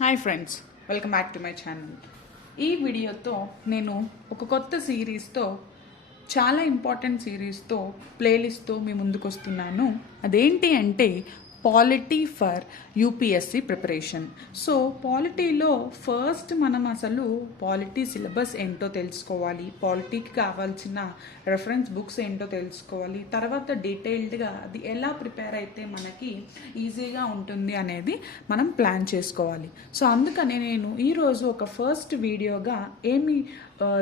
Hi friends, welcome back to my channel. ఈ వీడియోతో నేను ఒక కొత్త సిరీస్తో, చాలా ఇంపార్టెంట్ సిరీస్తో, ప్లేలిస్ట్తో మీ ముందుకు వస్తున్నాను. అదేంటి అంటే polity for UPSC preparation. So పాలిటీలో ఫస్ట్ మనం అసలు పాలిటీ సిలబస్ ఏంటో తెలుసుకోవాలి, పాలిటీకి కావాల్సిన రెఫరెన్స్ బుక్స్ ఏంటో తెలుసుకోవాలి, తర్వాత డీటెయిల్డ్గా అది ఎలా ప్రిపేర్ అయితే మనకి ఈజీగా ఉంటుంది అనేది మనం ప్లాన్ చేసుకోవాలి. సో అందుకనే నేను ఈరోజు ఒక ఫస్ట్ వీడియోగా ఏమి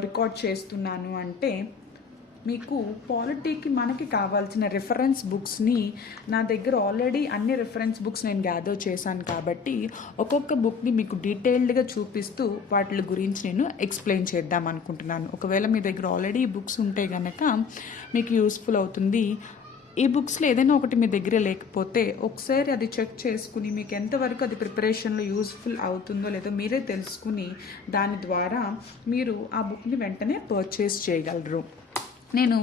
రికార్డ్ చేస్తున్నాను అంటే, మీకు పాలిటీకి మనకి కావాల్సిన రిఫరెన్స్ బుక్స్ని నా దగ్గర ఆల్రెడీ అన్ని రిఫరెన్స్ బుక్స్ నేను గ్యాదర్ చేశాను కాబట్టి ఒక్కొక్క బుక్ని మీకు డీటెయిల్డ్గా చూపిస్తూ వాటి గురించి నేను ఎక్స్ప్లెయిన్ చేద్దాం అనుకుంటున్నాను. ఒకవేళ మీ దగ్గర ఆల్రెడీ బుక్స్ ఉంటే కనుక మీకు యూస్ఫుల్ అవుతుంది. ఈ బుక్స్లో ఏదైనా ఒకటి మీ దగ్గర లేకపోతే ఒకసారి అది చెక్ చేసుకుని మీకు ఎంతవరకు అది ప్రిపరేషన్లో యూస్ఫుల్ అవుతుందో లేదో మీరే తెలుసుకుని దాని ద్వారా మీరు ఆ బుక్ని వెంటనే పర్చేస్ చేయగలరు. నేను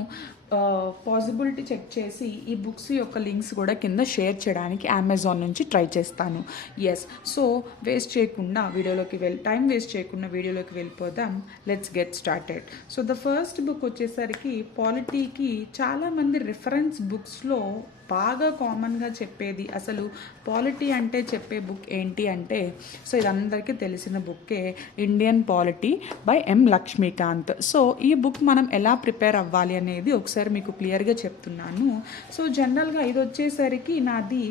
పాసిబిలిటీ చెక్ చేసి ఈ బుక్స్ యొక్క లింక్స్ కూడా కింద షేర్ చేయడానికి అమెజాన్ నుంచి ట్రై చేస్తాను. సో వేస్ట్ చేయకుండా టైం వేస్ట్ చేయకుండా వీడియోలోకి వెళ్ళిపోదాం. Let's get started. So the first book వచ్చేసరికి పాలిటీకి చాలామంది రిఫరెన్స్ బుక్స్లో బాగా కామన్గా చెప్పేది, అసలు పాలిటీ అంటే చెప్పే బుక్ ఏంటి అంటే, సో ఇది అందరికీ తెలిసిన బుక్కే Indian polity by M Lakshmikanth. So ఈ బుక్ మనం ఎలా ప్రిపేర్ అవ్వాలి అనేది ఒకసారి మీకు క్లియర్గా చెప్తున్నాను. సో జనరల్గా ఇది వచ్చేసరికి నాది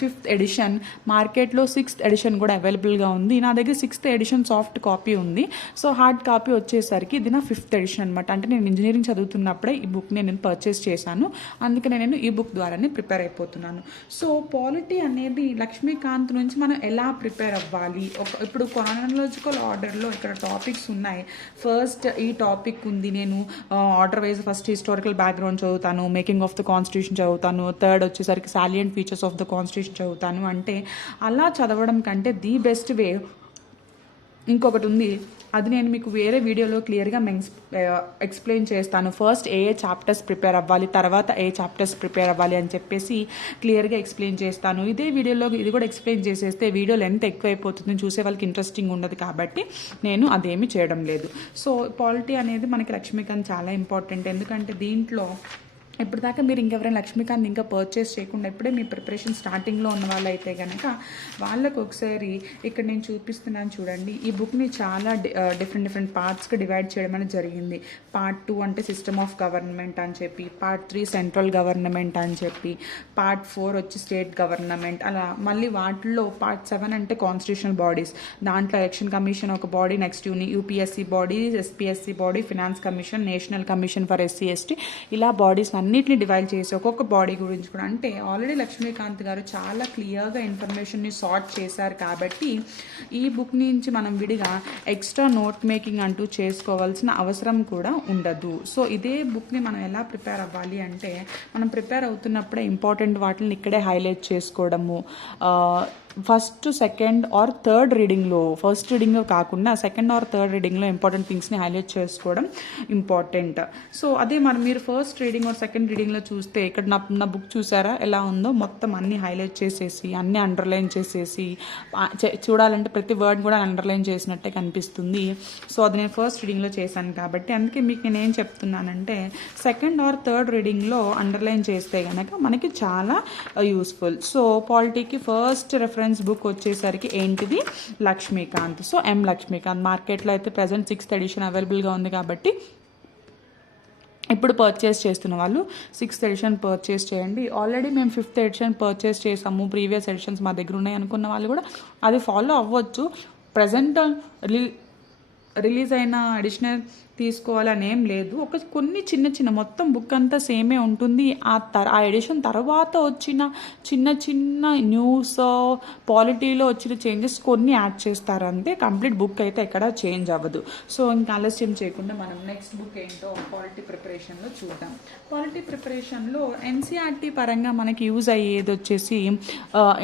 5th ఎడిషన్. మార్కెట్లో 6th ఎడిషన్ కూడా అవైలబుల్గా ఉంది. నా దగ్గర 6th ఎడిషన్ సాఫ్ట్ కాపీ ఉంది. సో హార్డ్ కాపీ వచ్చేసరికి ఇది నా 5th ఎడిషన్ అనమాట. అంటే నేను ఇంజనీరింగ్ చదువుతున్నప్పుడే ఈ బుక్ని నేను పర్చేస్ చేశాను. అందుకనే నేను ఈ బుక్ ద్వారానే ప్రిపేర్ అయిపోతున్నాను. సో పాలిటీ అనేది లక్ష్మీకాంత్ నుంచి మనం ఎలా ప్రిపేర్ అవ్వాలి, ఇప్పుడు క్రానలాజికల్ ఆర్డర్లో ఇక్కడ టాపిక్స్ ఉన్నాయి. ఫస్ట్ ఈ టాపిక్ ఉంది, నేను order wise first historical background చదువుతాను, మేకింగ్ ఆఫ్ ద కాన్స్టిట్యూషన్ చదువుతాను, థర్డ్ వచ్చేసరికి salient features of the constitution చదువుతాను. అంటే అలా చదవడం కంటే ది బెస్ట్ వే ఇంకొకటి ఉంది, అది నేను మీకు వేరే వీడియోలో క్లియర్గా ఎక్స్ప్లెయిన్ చేస్తాను. ఫస్ట్ ఏ చాప్టర్స్ ప్రిపేర్ అవ్వాలి, తర్వాత ఏ చాప్టర్స్ ప్రిపేర్ అవ్వాలి అని చెప్పేసి క్లియర్గా ఎక్స్ప్లెయిన్ చేస్తాను. ఇదే వీడియోలో ఇది కూడా ఎక్స్ప్లెయిన్ చేసేస్తే వీడియో లెంత్ ఎక్కువైపోతుంది, చూసే వాళ్ళకి ఇంట్రెస్టింగ్ ఉండదు కాబట్టి నేను అదేమీ చేయడం లేదు. సో పాలిటీ అనేది మనకి లక్ష్మీకాంత్ చాలా ఇంపార్టెంట్. ఎందుకంటే దీంట్లో ఇప్పటిదాకా మీరు ఇంకెవరైనా లక్ష్మీకాంత్ ఇంకా పర్చేస్ చేయకుండా ఇప్పుడే మీ ప్రిపరేషన్ స్టార్టింగ్లో ఉన్న వాళ్ళు అయితే కనుక వాళ్ళకు ఒకసారి ఇక్కడ నేను చూపిస్తున్నాను చూడండి. ఈ బుక్ని చాలా డిఫరెంట్ పార్ట్స్కి డివైడ్ చేయడం అనేది జరిగింది. పార్ట్ 2 అంటే సిస్టమ్ ఆఫ్ గవర్నమెంట్ అని చెప్పి, పార్ట్ 3 సెంట్రల్ గవర్నమెంట్ అని చెప్పి, పార్ట్ 4 వచ్చి స్టేట్ గవర్నమెంట్, అలా మళ్ళీ వాటిల్లో పార్ట్ 7 అంటే కాన్స్టిట్యూషనల్ బాడీస్. దాంట్లో ఎలక్షన్ కమిషన్ ఒక body, next UPSC body, SPSC body, finance commission, national commission for SC ST, ఇలా బాడీస్ అన్నిటిని డివైడ్ చేసి ఒక్కొక్క బాడీ గురించి కూడా, అంటే ఆల్రెడీ లక్ష్మీకాంత్ గారు చాలా క్లియర్గా ఇన్ఫర్మేషన్ని సార్ట్ చేశారు కాబట్టి ఈ బుక్ నుంచి మనం విడిగా ఎక్స్ట్రా నోట్ మేకింగ్ అంటూ చేసుకోవాల్సిన అవసరం కూడా ఉండదు. సో ఇదే బుక్ని మనం ఎలా ప్రిపేర్ అవ్వాలి అంటే, మనం ప్రిపేర్ అవుతున్నప్పుడే ఇంపార్టెంట్ వాటిని ఇక్కడే హైలైట్ చేసుకోవడము, ఫస్ట్ సెకండ్ ఆర్ థర్డ్ రీడింగ్లో, ఫస్ట్ రీడింగ్లో కాకుండా సెకండ్ ఆర్ థర్డ్ రీడింగ్లో ఇంపార్టెంట్ థింగ్స్ని హైలైట్ చేసుకోవడం ఇంపార్టెంట్. సో అదే మీరు ఫస్ట్ రీడింగ్ ఆర్ సెకండ్ రీడింగ్లో చూస్తే ఇక్కడ నా బుక్ చూసారా ఎలా ఉందో, మొత్తం అన్ని హైలైట్ చేసేసి అన్ని అండర్లైన్ చేసేసి చూడాలంటే ప్రతి వర్డ్ కూడా అండర్లైన్ చేసినట్టే కనిపిస్తుంది. సో అది నేను ఫస్ట్ రీడింగ్లో చేశాను కాబట్టి అందుకే మీకు నేను ఏం చెప్తున్నానంటే, సెకండ్ ఆర్ థర్డ్ రీడింగ్లో అండర్లైన్ చేస్తే కనుక మనకి చాలా యూస్ఫుల్. సో పాలిటీకి ఫస్ట్ రెఫరెన్స్ బుక్ వచ్చేసరికి ఏంటిది, లక్ష్మీకాంత్. సో ఎం లక్ష్మీకాంత్ మార్కెట్లో అయితే ప్రజెంట్ 6th ఎడిషన్ అవైలబుల్గా ఉంది కాబట్టి ఇప్పుడు పర్చేస్ చేస్తున్న వాళ్ళు 6th ఎడిషన్ పర్చేస్ చేయండి. ఆల్రెడీ మేము 5th ఎడిషన్ పర్చేస్ చేసాము, ప్రీవియస్ ఎడిషన్స్ మా దగ్గర ఉన్నాయి అనుకున్న వాళ్ళు కూడా అది ఫాలో అవ్వచ్చు. ప్రజెంట్ రిలీజ్ అయిన అడిషనల్ తీసుకోవాలని ఏం లేదు. కొన్ని చిన్న మొత్తం బుక్ అంతా సేమే ఉంటుంది. ఆ ఎడిషన్ తర్వాత వచ్చిన చిన్న న్యూస్, పాలిటీలో వచ్చిన చేంజెస్ కొన్ని యాడ్ చేస్తారు అంతే. కంప్లీట్ బుక్ అయితే ఎక్కడ చేంజ్ అవ్వదు. సో ఇంకా ఆలస్యం చేయకుండా మనం నెక్స్ట్ బుక్ ఏంటో పాలిటీ ప్రిపరేషన్లో చూద్దాం. పాలిటీ ప్రిపరేషన్లో ఎన్సీఆర్టీ పరంగా మనకి యూజ్ అయ్యేది వచ్చేసి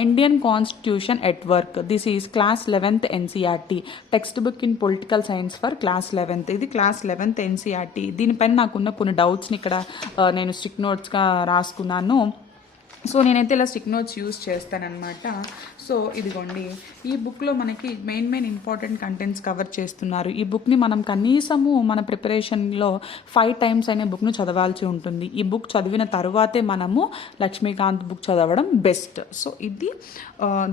Indian constitution at work. This is class 11th NCERT text book in political science for class 11th. ఇది క్లాస్ 11th ఎన్సీఆర్టీ. దీనిపైన నాకున్న కొన్ని డౌట్స్ని ఇక్కడ నేను స్టిక్ నోట్స్గా రాసుకున్నాను. సో నేనైతే ఇలా స్టిక్ నోట్స్ యూజ్ చేస్తానన్నమాట. సో ఇదిగోండి, ఈ బుక్లో మనకి మెయిన్ ఇంపార్టెంట్ కంటెంట్స్ కవర్ చేస్తున్నారు. ఈ బుక్ని మనం కనీసము మన ప్రిపరేషన్లో 5 టైమ్స్ అనే బుక్ను చదవాల్సి ఉంటుంది. ఈ బుక్ చదివిన తర్వాతే మనము లక్ష్మీకాంత్ బుక్ చదవడం బెస్ట్. సో ఇది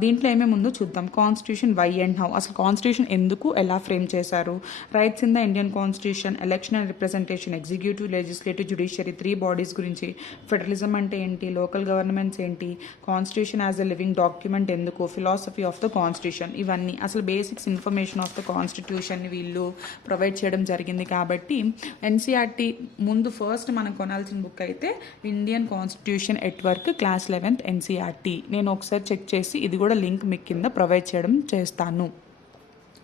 దీంట్లో ఏమేమి ఉందో చూద్దాం. కాన్స్టిట్యూషన్ వై అండ్ హౌ, అసలు కాన్స్టిట్యూషన్ ఎందుకు, ఎలా ఫ్రేమ్ చేశారు, rights in the Indian constitution, election and representation, executive, legislative, judiciary, 3 bodies గురించి, ఫెడరలిజం అంటే ఏంటి, లోకల్ గవర్నమెంట్స్ ఏంటి, constitution as a living document ఎందుకు, ఫిలాసఫీ ఆఫ్ ద కాన్స్టిట్యూషన్, ఇవన్నీ అసలు basics information of the constitution వీళ్ళు ప్రొవైడ్ చేయడం జరిగింది. కాబట్టి ఎన్సీఆర్టీ ముందు ఫస్ట్ మనం కొనాల్సిన బుక్ అయితే Indian constitution at work class 11th NCERT. నేను ఒకసారి చెక్ చేసి ఇది కూడా లింక్ మీకు కింద ప్రొవైడ్ చేయడం చేస్తాను.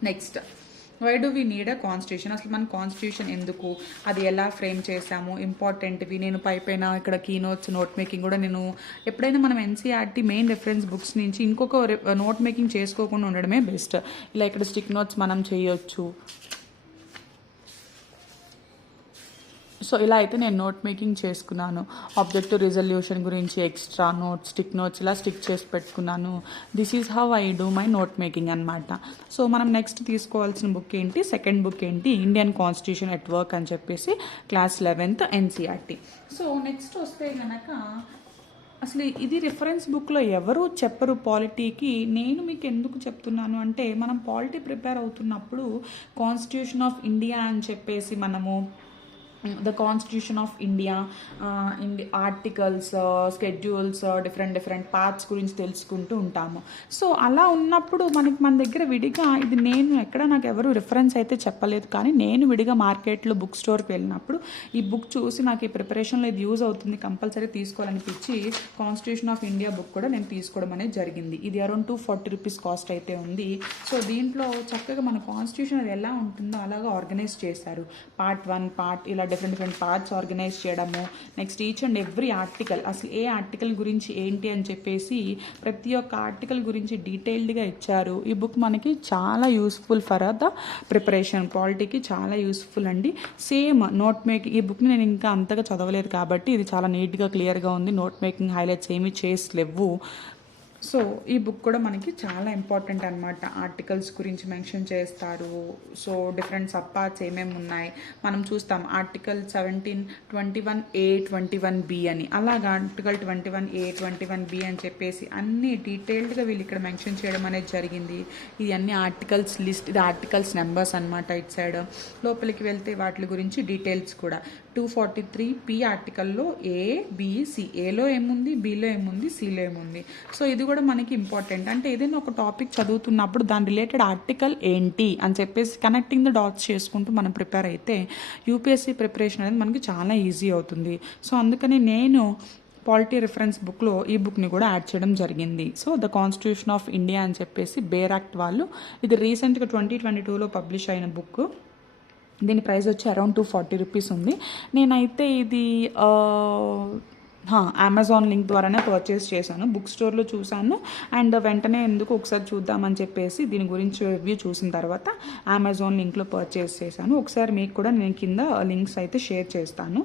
Next, why do we need a constitution, అసలు మన కాన్స్టిట్యూషన్ ఎందుకు, అది ఎలా ఫ్రేమ్ చేసాము, ఇంపార్టెంట్వి. నేను పైన ఇక్కడ కీ నోట్ మేకింగ్ కూడా నేను ఎప్పుడైనా మనం ఎన్సీఆర్టీ మెయిన్ రెఫరెన్స్ బుక్స్ నుంచి ఇంకొక నోట్ మేకింగ్ చేసుకోకుండా ఉండడమే బెస్ట్. ఇలా ఇక్కడ స్టిక్ నోట్స్ మనం చేయొచ్చు. సో ఇలా అయితే నేను నోట్ మేకింగ్ చేసుకున్నాను. ఆబ్జెక్టివ్ రిజల్యూషన్ గురించి ఎక్స్ట్రా నోట్స్, స్టిక్ నోట్స్ ఇలా స్టిక్ చేసి పెట్టుకున్నాను. This is how I do my note making అనమాట. సో మనం నెక్స్ట్ తీసుకోవాల్సిన బుక్ ఏంటి, సెకండ్ బుక్ ఏంటి, ఇండియన్ కాన్స్టిట్యూషన్ ఎట్ వర్క్ అని చెప్పేసి class 11th NCERT. So next వస్తే కనుక అసలు ఇది రిఫరెన్స్ బుక్లో ఎవరు చెప్పరు పాలిటీకి. నేను మీకు ఎందుకు చెప్తున్నాను అంటే, మనం పాలిటీ ప్రిపేర్ అవుతున్నప్పుడు కాన్స్టిట్యూషన్ ఆఫ్ ఇండియా అని చెప్పేసి మనము the constitution of India, articles, schedules, different parts గురించి తెలుసుకుంటూ ఉంటాము. సో అలా ఉన్నప్పుడు మన దగ్గర విడిగా ఇది నేను ఎక్కడ నాకు ఎవరు రిఫరెన్స్ అయితే చెప్పలేదు, కానీ నేను విడిగా మార్కెట్లో బుక్ స్టోర్కి వెళ్ళినప్పుడు ఈ బుక్ చూసి నాకు ఈ ప్రిపరేషన్లో ఇది యూజ్ అవుతుంది, కంపల్సరీ తీసుకోవాలనిపించి కాన్స్టిట్యూషన్ ఆఫ్ ఇండియా బుక్ కూడా నేను తీసుకోవడం అనేది జరిగింది. ఇది అరౌండ్ 240 రూపీస్ కాస్ట్ అయితే ఉంది. సో దీంట్లో చక్కగా మన కాన్స్టిట్యూషన్ అది ఎలా ఉంటుందో అలాగా ఆర్గనైజ్ చేశారు. పార్ట్ 1, పార్ట్ ఇలా డిఫరెంట్ పార్ట్స్ ఆర్గనైజ్ చేయడము. Next each and every article, అసలు ఏ ఆర్టికల్ గురించి ఏంటి అని చెప్పేసి ప్రతి ఒక్క ఆర్టికల్ గురించి డీటెయిల్డ్గా ఇచ్చారు. ఈ బుక్ మనకి చాలా యూస్ఫుల్ ఫర్ ద ప్రిపరేషన్, పాలిటీకి చాలా యూస్ఫుల్ అండి. సేమ్ నోట్ మేకింగ్, ఈ బుక్ని నేను ఇంకా అంతగా చదవలేదు కాబట్టి ఇది చాలా నీట్గా క్లియర్గా ఉంది. నోట్ మేకింగ్ హైలైట్స్ ఏమీ చేసలేవు. సో ఈ బుక్ కూడా మనకి చాలా ఇంపార్టెంట్ అనమాట. ఆర్టికల్స్ గురించి మెన్షన్ చేస్తారు. సో డిఫరెంట్ సబ్ పార్ట్స్ ఏమేమి ఉన్నాయి మనం చూస్తాం. ఆర్టికల్ 17, 21A, 21B అని, అలాగా ఆర్టికల్ 21A, 21B అని చెప్పేసి అన్ని డీటెయిల్డ్గా వీళ్ళు ఇక్కడ మెన్షన్ చేయడం అనేది జరిగింది. ఇది అన్ని ఆర్టికల్స్ లిస్ట్, ఇది ఆర్టికల్స్ నెంబర్స్ అనమాట. ఇటు సైడ్ లోపలికి వెళ్తే వాటి గురించి డీటెయిల్స్ కూడా. 243P ఆర్టికల్లో ABC, ఏలో ఏముంది, బిలో ఏముంది, సిలో ఏముంది. సో ఇది కూడా మనకి ఇంపార్టెంట్. అంటే ఏదైనా ఒక టాపిక్ చదువుతున్నప్పుడు దాని రిలేటెడ్ ఆర్టికల్ ఏంటి అని చెప్పేసి కనెక్టింగ్ ద డాట్స్ చేసుకుంటూ మనం ప్రిపేర్ అయితే యూపీఎస్సీ ప్రిపరేషన్ అనేది మనకి చాలా ఈజీ అవుతుంది. సో అందుకని నేను పాలిటీ రిఫరెన్స్ బుక్లో ఈ బుక్ని కూడా యాడ్ చేయడం జరిగింది. So the constitution of India అని చెప్పేసి బేర్ యాక్ట్ వాళ్ళు, ఇది రీసెంట్గా 2022లో పబ్లిష్ అయిన బుక్. దీని ప్రైస్ వచ్చి అరౌండ్ 240 రూపీస్ ఉంది. నేనైతే ఇది అమెజాన్ లింక్ ద్వారానే పర్చేస్ చేశాను. బుక్ స్టోర్లో చూశాను అండ్ వెంటనే ఎందుకు ఒకసారి చూద్దామని చెప్పేసి దీని గురించి రివ్యూ చూసిన తర్వాత అమెజాన్ లింక్లో పర్చేస్ చేశాను. ఒకసారి మీకు కూడా నేను కింద లింక్స్ అయితే షేర్ చేస్తాను.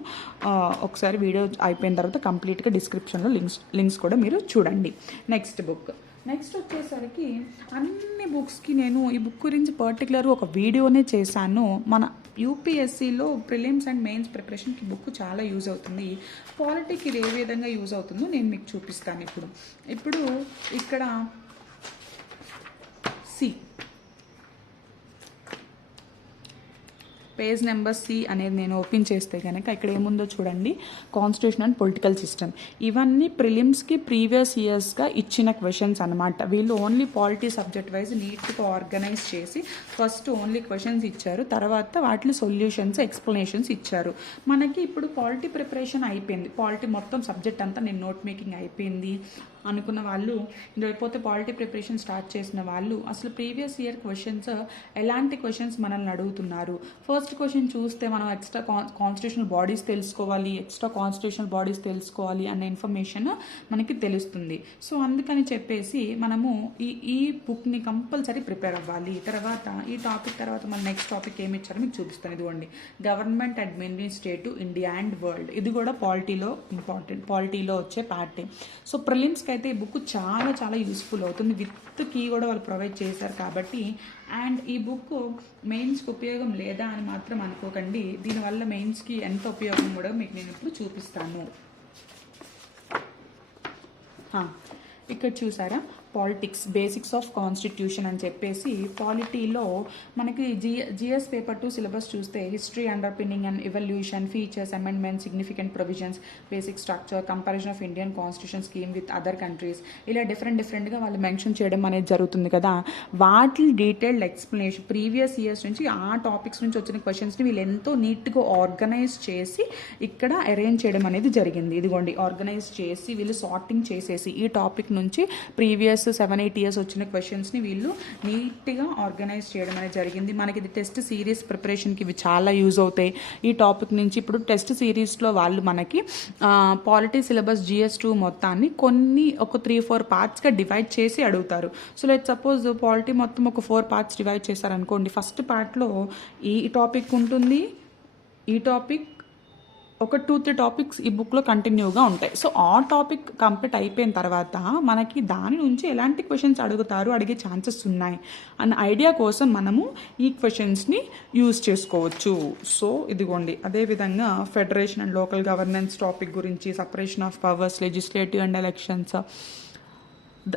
ఒకసారి వీడియో అయిపోయిన తర్వాత కంప్లీట్గా డిస్క్రిప్షన్లో లింక్స్ కూడా మీరు చూడండి. నెక్స్ట్ వచ్చేసరికి అన్ని బుక్స్కి నేను ఈ బుక్ గురించి పర్టికులర్ ఒక వీడియోనే చేశాను. మన యూపీఎస్సీలో ప్రిలిమ్స్ అండ్ మెయిన్స్ ప్రిపరేషన్కి బుక్ చాలా యూజ్ అవుతుంది. పాలిటీకి ఇది ఏ విధంగా యూజ్ అవుతుందో నేను మీకు చూపిస్తాను. ఇప్పుడు ఇక్కడ పేజ్ నెంబర్ C అనేది నేను ఓపెన్ చేస్తే కనుక ఇక్కడ ఏముందో చూడండి. కాన్స్టిట్యూషన్ అండ్ పొలిటికల్ సిస్టమ్, ఇవన్నీ ప్రిలిమ్స్కి ప్రీవియస్ ఇయర్స్గా ఇచ్చిన క్వశ్చన్స్ అనమాట. వీళ్ళు ఓన్లీ పాలిటీ సబ్జెక్ట్ వైజ్ నీట్గా ఆర్గనైజ్ చేసి ఫస్ట్ ఓన్లీ క్వశ్చన్స్ ఇచ్చారు, తర్వాత వాటిలో సొల్యూషన్స్, ఎక్స్ప్లెనేషన్స్ ఇచ్చారు. మనకి ఇప్పుడు పాలిటీ ప్రిపరేషన్ అయిపోయింది, పాలిటీ మొత్తం సబ్జెక్ట్ అంతా నేను నోట్ మేకింగ్ అయిపోయింది అనుకున్న వాళ్ళు, లేకపోతే పాలిటీ ప్రిపరేషన్ స్టార్ట్ చేసిన వాళ్ళు అసలు ప్రీవియస్ ఇయర్ క్వశ్చన్స్ ఎలాంటి క్వశ్చన్స్ మనల్ని అడుగుతున్నారు. ఫస్ట్ క్వశ్చన్ చూస్తే మనం ఎక్స్ట్రా కాన్స్టిట్యూషనల్ బాడీస్ తెలుసుకోవాలి అన్న ఇన్ఫర్మేషన్ మనకి తెలుస్తుంది. సో అందుకని చెప్పేసి మనము ఈ బుక్ని కంపల్సరీ ప్రిపేర్ అవ్వాలి. తర్వాత ఈ టాపిక్ తర్వాత మన నెక్స్ట్ టాపిక్ ఏమి ఇచ్చారో మీకు చూపిస్తాను. ఇదిగోండి, government administrative India and world. ఇది కూడా పాలిటీలో ఇంపార్టెంట్, పాలిటీలో వచ్చే పార్టీ. సో ప్రిలిమ్స్కి అయితే ఈ బుక్ చాలా చాలా యూస్ఫుల్ అవుతుంది. విత్ కీ కూడా వాళ్ళు ప్రొవైడ్ చేశారు కాబట్టి. అండ్ ఈ బుక్ మెయిన్స్కి ఉపయోగం లేదా అని మాత్రం అనుకోకండి. దీనివల్ల మెయిన్స్కి ఎంత ఉపయోగం కూడా మీకు నేను ఇప్పుడు చూపిస్తాను. ఇక్కడ చూసారా, పాలిటిక్స్ బేసిక్స్ ఆఫ్ కాన్స్టిట్యూషన్ అని చెప్పేసి పాలిటీలో మనకి జిఎస్ పేపర్ 2 సిలబస్ చూస్తే history, underpinning and evolution, features, amendment, significant provisions, basic structure, comparison of Indian constitution scheme with other countries, ఇలా డిఫరెంట్గా వాళ్ళు మెన్షన్ చేయడం అనేది జరుగుతుంది కదా. వాటి డీటెయిల్డ్ ఎక్స్ప్లెనేషన్ ప్రీవియస్ ఇయర్స్ నుంచి ఆ టాపిక్స్ నుంచి వచ్చిన క్వశ్చన్స్ని వీళ్ళు ఎంతో నీట్గా ఆర్గనైజ్ చేసి ఇక్కడ అరేంజ్ చేయడం అనేది జరిగింది. ఇదిగోండి, ఆర్గనైజ్ చేసి వీళ్ళు సార్టింగ్ చేసేసి ఈ టాపిక్ నుంచి ప్రీవియస్ 7-8 ఇయర్స్ వచ్చిన క్వశ్చన్స్ని వీళ్ళు నీట్గా ఆర్గనైజ్ చేయడం అనేది జరిగింది. మనకి ఇది టెస్ట్ సిరీస్ ప్రిపరేషన్కి ఇవి చాలా యూజ్ అవుతాయి. ఈ టాపిక్ నుంచి ఇప్పుడు టెస్ట్ సిరీస్లో వాళ్ళు మనకి పాలిటీ సిలబస్ GS2 మొత్తాన్ని ఒక 3-4 పార్ట్స్గా డివైడ్ చేసి అడుగుతారు. సో లెట్ సపోజ్ పాలిటీ మొత్తం ఒక 4 పార్ట్స్ డివైడ్ చేశారనుకోండి. ఫస్ట్ పార్ట్లో ఈ టాపిక్ ఉంటుంది, ఈ టాపిక్, ఒక 2-3 టాపిక్స్ ఈ బుక్లో కంటిన్యూగా ఉంటాయి. సో ఆ టాపిక్ కంప్లీట్ అయిపోయిన తర్వాత మనకి దాని నుంచి ఎలాంటి క్వశ్చన్స్ అడిగే ఛాన్సెస్ ఉన్నాయి అన్న ఐడియా కోసం మనము ఈ క్వశ్చన్స్ని యూజ్ చేసుకోవచ్చు. సో ఇదిగోండి, అదేవిధంగా federation and local governance topic గురించి, separation of powers, legislative and elections,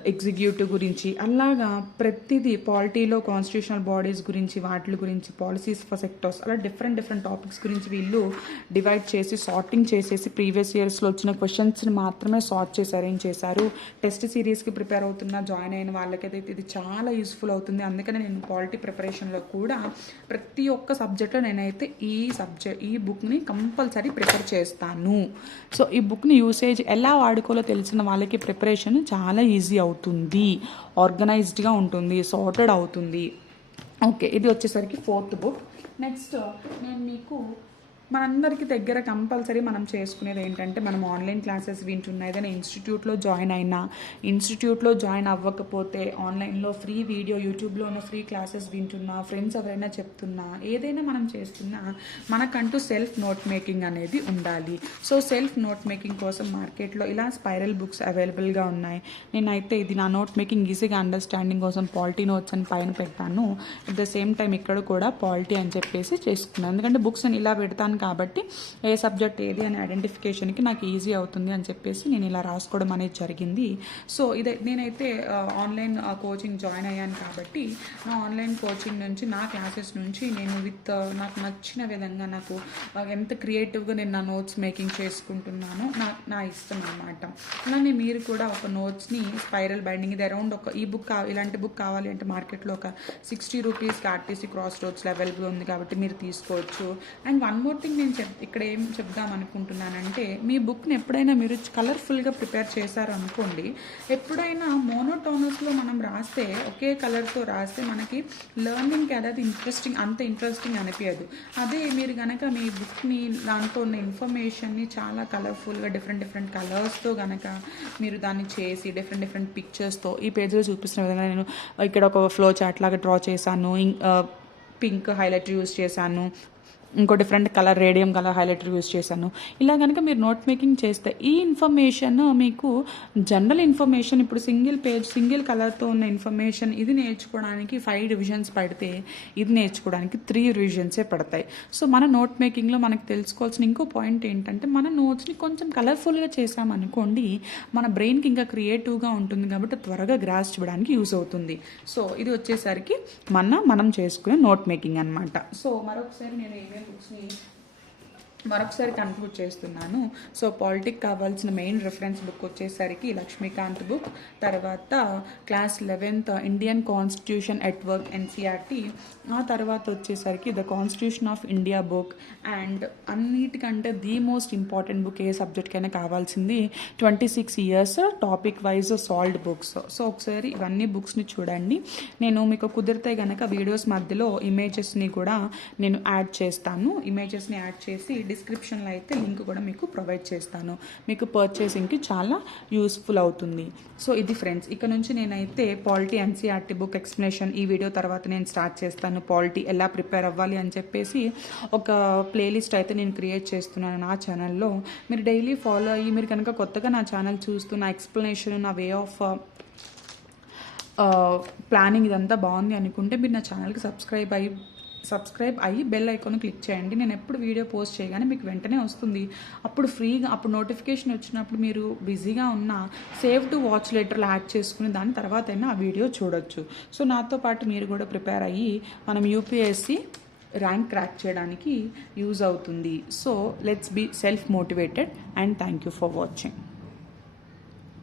executive గురించి, అలాగా ప్రతిదీ పాలిటీలో కాన్స్టిట్యూషనల్ బాడీస్ గురించి, వాటి గురించి, పాలసీస్ ఫర్ సెక్టర్స్, అలా డిఫరెంట్ టాపిక్స్ గురించి వీళ్ళు డివైడ్ చేసి సార్టింగ్ చేసేసి ప్రీవియస్ ఇయర్స్లో వచ్చిన క్వశ్చన్స్ని మాత్రమే సార్ట్ చేసి అరేంజ్ చేశారు. టెస్ట్ సిరీస్కి ప్రిపేర్ అవుతున్న జాయిన్ అయిన వాళ్ళకైతే ఇది చాలా యూస్ఫుల్ అవుతుంది. అందుకని నేను పాలిటీ ప్రిపరేషన్లో కూడా ప్రతి ఒక్క సబ్జెక్ట్లో నేనైతే ఈ బుక్ని కంపల్సరీ ప్రిఫర్ చేస్తాను. సో ఈ బుక్ని యూసేజ్ ఎలా వాడుకోవాలో తెలిసిన వాళ్ళకి ప్రిపరేషన్ చాలా ఈజీ అవుతుంది, ఆర్గనైజ్డ్గా ఉంటుంది, సార్టెడ్ అవుతుంది. ఓకే, ఇది వచ్చేసరికి 4th బుక్. నెక్స్ట్ నేను మీకు మనందరికీ దగ్గర కంపల్సరీ మనం చేసుకునేది ఏంటంటే, మనం ఆన్లైన్ క్లాసెస్ వింటున్నా, ఏదైనా ఇన్స్టిట్యూట్లో జాయిన్ అవ్వకపోతే ఆన్లైన్లో ఫ్రీ వీడియో, యూట్యూబ్లో ఉన్న ఫ్రీ క్లాసెస్ వింటున్నా, ఫ్రెండ్స్ ఎవరైనా చెప్తున్నా, ఏదైనా మనం చేస్తున్నా మనకంటూ సెల్ఫ్ నోట్ మేకింగ్ అనేది ఉండాలి. సో సెల్ఫ్ నోట్ మేకింగ్ కోసం మార్కెట్లో ఇలా స్పైరల్ బుక్స్ అవైలబుల్గా ఉన్నాయి. నేనైతే ఇది నా నోట్ మేకింగ్ ఈజీగా అండర్స్టాండింగ్ కోసం పాలిటీ నోట్స్ అని పైన పెట్టాను. అట్ ద సేమ్ టైం ఇక్కడ కూడా పాలిటీ అని చెప్పేసి చేసుకున్నాను. ఎందుకంటే బుక్స్ నేను ఇలా పెడతాను కాబట్టి ఏ సబ్జెక్ట్ ఏది అని ఐడెంటిఫికేషన్కి నాకు ఈజీ అవుతుంది అని చెప్పేసి నేను ఇలా రాసుకోవడం అనేది జరిగింది. సో నేనైతే ఆన్లైన్ కోచింగ్ జాయిన్ అయ్యాను కాబట్టి నా ఆన్లైన్ కోచింగ్ నుంచి, నా క్లాసెస్ నుంచి నేను నాకు నచ్చిన విధంగా, నాకు ఎంత క్రియేటివ్గా నేను నా నోట్స్ మేకింగ్ చేసుకుంటున్నాను, నా ఇష్టం అనమాట. అలానే మీరు కూడా ఒక నోట్స్ని స్పైరల్ బైండింగ్, ఇది అరౌండ్ ఒక ఈ బుక్ ఇలాంటి బుక్ కావాలి అంటే మార్కెట్లో ఒక 60 రూపీస్కి ఆర్టీసీ క్రాస్ రోడ్స్లో అవైలబుల్ ఉంది కాబట్టి మీరు తీసుకోవచ్చు. అండ్ వన్ మోర్ థింగ్ నేను ఇక్కడ ఏం చెప్దాం అనుకుంటున్నానంటే, మీ బుక్ని ఎప్పుడైనా మీరు కలర్ఫుల్గా ప్రిపేర్ చేశారు అనుకోండి, ఎప్పుడైనా మోనోటోనస్లో మనం రాస్తే, ఒకే కలర్తో రాస్తే మనకి లెర్నింగ్కి అనేది అంత ఇంట్రెస్టింగ్ అనిపించదు. అదే మీరు కనుక మీ బుక్ని, దాంట్లో ఉన్న ఇన్ఫర్మేషన్ని చాలా కలర్ఫుల్గా డిఫరెంట్ కలర్స్తో కనుక మీరు దాన్ని చేసి డిఫరెంట్ పిక్చర్స్తో ఈ పేజ్లో చూపిస్తున్న విధంగా నేను ఇక్కడ ఒక ఫ్లో చార్ట్ లాగా డ్రా చేశాను, పింక్ హైలైటర్ యూజ్ చేశాను, ఇంకో different colour radium colour highlighter use చేశాను. ఇలా కనుక మీరు నోట్ మేకింగ్ చేస్తే ఈ ఇన్ఫర్మేషన్ మీకు జనరల్ ఇన్ఫర్మేషన్, ఇప్పుడు సింగిల్ కలర్తో ఉన్న ఇన్ఫర్మేషన్ ఇది నేర్చుకోవడానికి 5 రివిజన్స్ పడితే ఇది నేర్చుకోవడానికి 3 రివిజన్సే పడతాయి. సో మన నోట్ మేకింగ్లో మనకు తెలుసుకోవాల్సిన ఇంకో పాయింట్ ఏంటంటే, మన నోట్స్ని కొంచెం కలర్ఫుల్గా చేసామనుకోండి, మన బ్రెయిన్కి ఇంకా క్రియేటివ్గా ఉంటుంది కాబట్టి త్వరగా గ్రాస్ చేయడానికి యూజ్ అవుతుంది. సో ఇది వచ్చేసరికి మనం చేసుకునే నోట్ మేకింగ్ అనమాట. సో మరొకసారి నేను బుక్స్ని కన్క్లూడ్ చేస్తున్నాను. సో పాలిటిక్ కావాల్సిన మెయిన్ రెఫరెన్స్ బుక్ వచ్చేసరికి లక్ష్మీకాంత్ బుక్, తర్వాత class 11th Indian constitution at work NCERT, ఆ తర్వాత వచ్చేసరికి the constitution of India book, and అన్నిటికంటే ది మోస్ట్ ఇంపార్టెంట్ బుక్ ఏ సబ్జెక్ట్కైనా కావాల్సింది 26 years topic wise solved books. So ఒకసారి ఇవన్నీ బుక్స్ని చూడండి. నేను మీకు కుదిరితే కనుక వీడియోస్ మధ్యలో ఇమేజెస్ని కూడా నేను యాడ్ చేస్తాను. ఇమేజెస్ని యాడ్ చేసి డిస్క్రిప్షన్లో అయితే లింక్ కూడా మీకు ప్రొవైడ్ చేస్తాను. మీకు పర్చేసింగ్కి చాలా యూస్ఫుల్ అవుతుంది. సో ఇది ఫ్రెండ్స్, ఇక నుంచి నేనైతే పాలిటీ ఎన్సీఆర్టీ బుక్ ఎక్స్ప్లెనేషన్ ఈ వీడియో తర్వాత నేను స్టార్ట్ చేస్తాను. పాలిటీ ఎలా ప్రిపేర్ అవ్వాలి అని చెప్పేసి ఒక ప్లేలిస్ట్ అయితే నేను క్రియేట్ చేస్తున్నాను నా ఛానల్లో. మీరు డైలీ ఫాలో అయ్యి, మీరు కనుక కొత్తగా నా ఛానల్ చూస్తూ నా ఎక్స్ప్లెనేషన్, నా వే ఆఫ్ ప్లానింగ్ ఇదంతా బాగుంది అనుకుంటే మీరు నా ఛానల్కి సబ్స్క్రైబ్ అయ్యి బెల్ ఐకాన్ క్లిక్ చేయండి. నేను ఎప్పుడు వీడియో పోస్ట్ చేయగానే మీకు వెంటనే వస్తుంది. అప్పుడు ఫ్రీగా, అప్పుడు నోటిఫికేషన్ వచ్చినప్పుడు మీరు బిజీగా ఉన్న సేవ్ టు వాచ్ లెటర్లు యాడ్ చేసుకుని దాని తర్వాత అయినా ఆ వీడియో చూడొచ్చు. సో నాతో పాటు మీరు కూడా ప్రిపేర్ అయ్యి మనం యూపీఎస్సీ ర్యాంక్ క్రాక్ చేయడానికి యూజ్ అవుతుంది. So let's be self motivated and thank you for watching.